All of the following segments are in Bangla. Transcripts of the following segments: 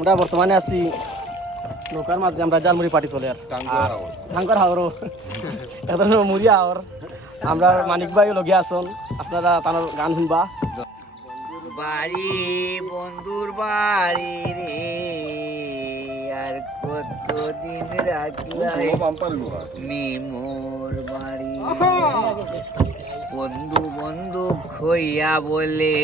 আমরা বর্তমানে আছি নৌকার মাঝে, আমরা জালমুড়ি পার্টি চলে আর টাঙ্গর হাওরও এখন মুড়িয়া হাওর। আমরা মানিক ভাই লগিয়া আসন, আপনারা তার গান শুনবা। বাড়ি বন্ধুর বাড়ি রে, আর কতদিন রাখলাই নিমোর বাড়ি। বন্ধু বন্ধু খইয়া বলে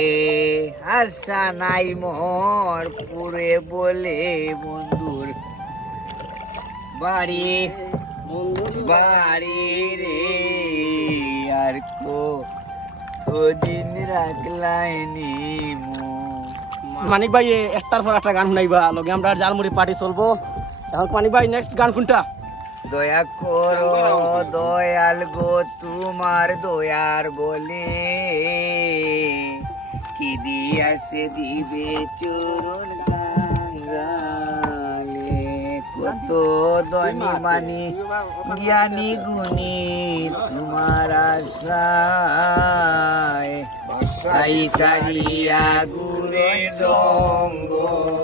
আশা নাই মোর পুরে বলে, বন্ধুর বাড়ি বাড়ি রে, আর কতদিন রাখলাই নিমো। মানিক ভাই একটার পর একটা গান শুনাইবা, লগে আমরা জালমুড়ি পার্টি চলবো। এখন মানিক ভাই নেক্সট গান কোনটা? দয়া করো দয়াল গো তোমার দয়ার বলে, কি দিয়াছে দিবে চরণ কাঙ্গালে। কত ধনী মানি জ্ঞানী গুণী তোমার আশায়, আই সারিয়া গুরে জঙ্গলা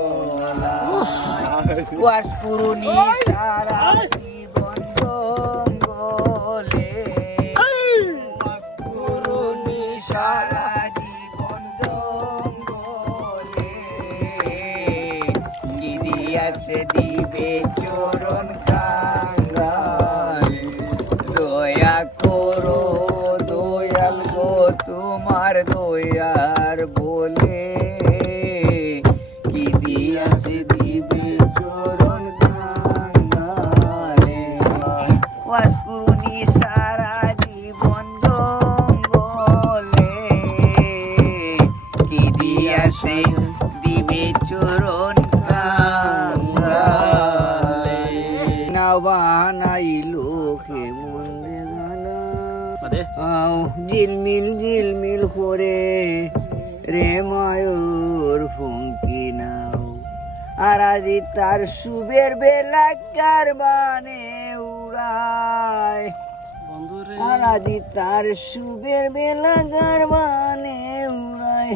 ওয়াস পুরুনি সারা জীবন জঙ্গলে, ওয়াস পুরুনি সারা জীবন জঙ্গলে, কি দিয়াছে দিবে চরণ কাঙ্গালে। দয়া করো দয়াল গো তোমার দয়ার বলে, কি দিয়াছে দিবে চরণ কাঙ্গালে। ওয়াস করুনি সারা জীবন জঙ্গলে, কি দিয়াছে দিবে চরণ কাঙ্গালে। নাও বানাইলো কে মন্দে গানা, আও ঝিলমিল ঝিলমিল করে রে মায়ুর ফুঙ্কি নাও, আর আজি তার সুবের বেলা কারবানে উড়ায়, আর আজি তার সুবের বেলা কারবানে উড়ায়।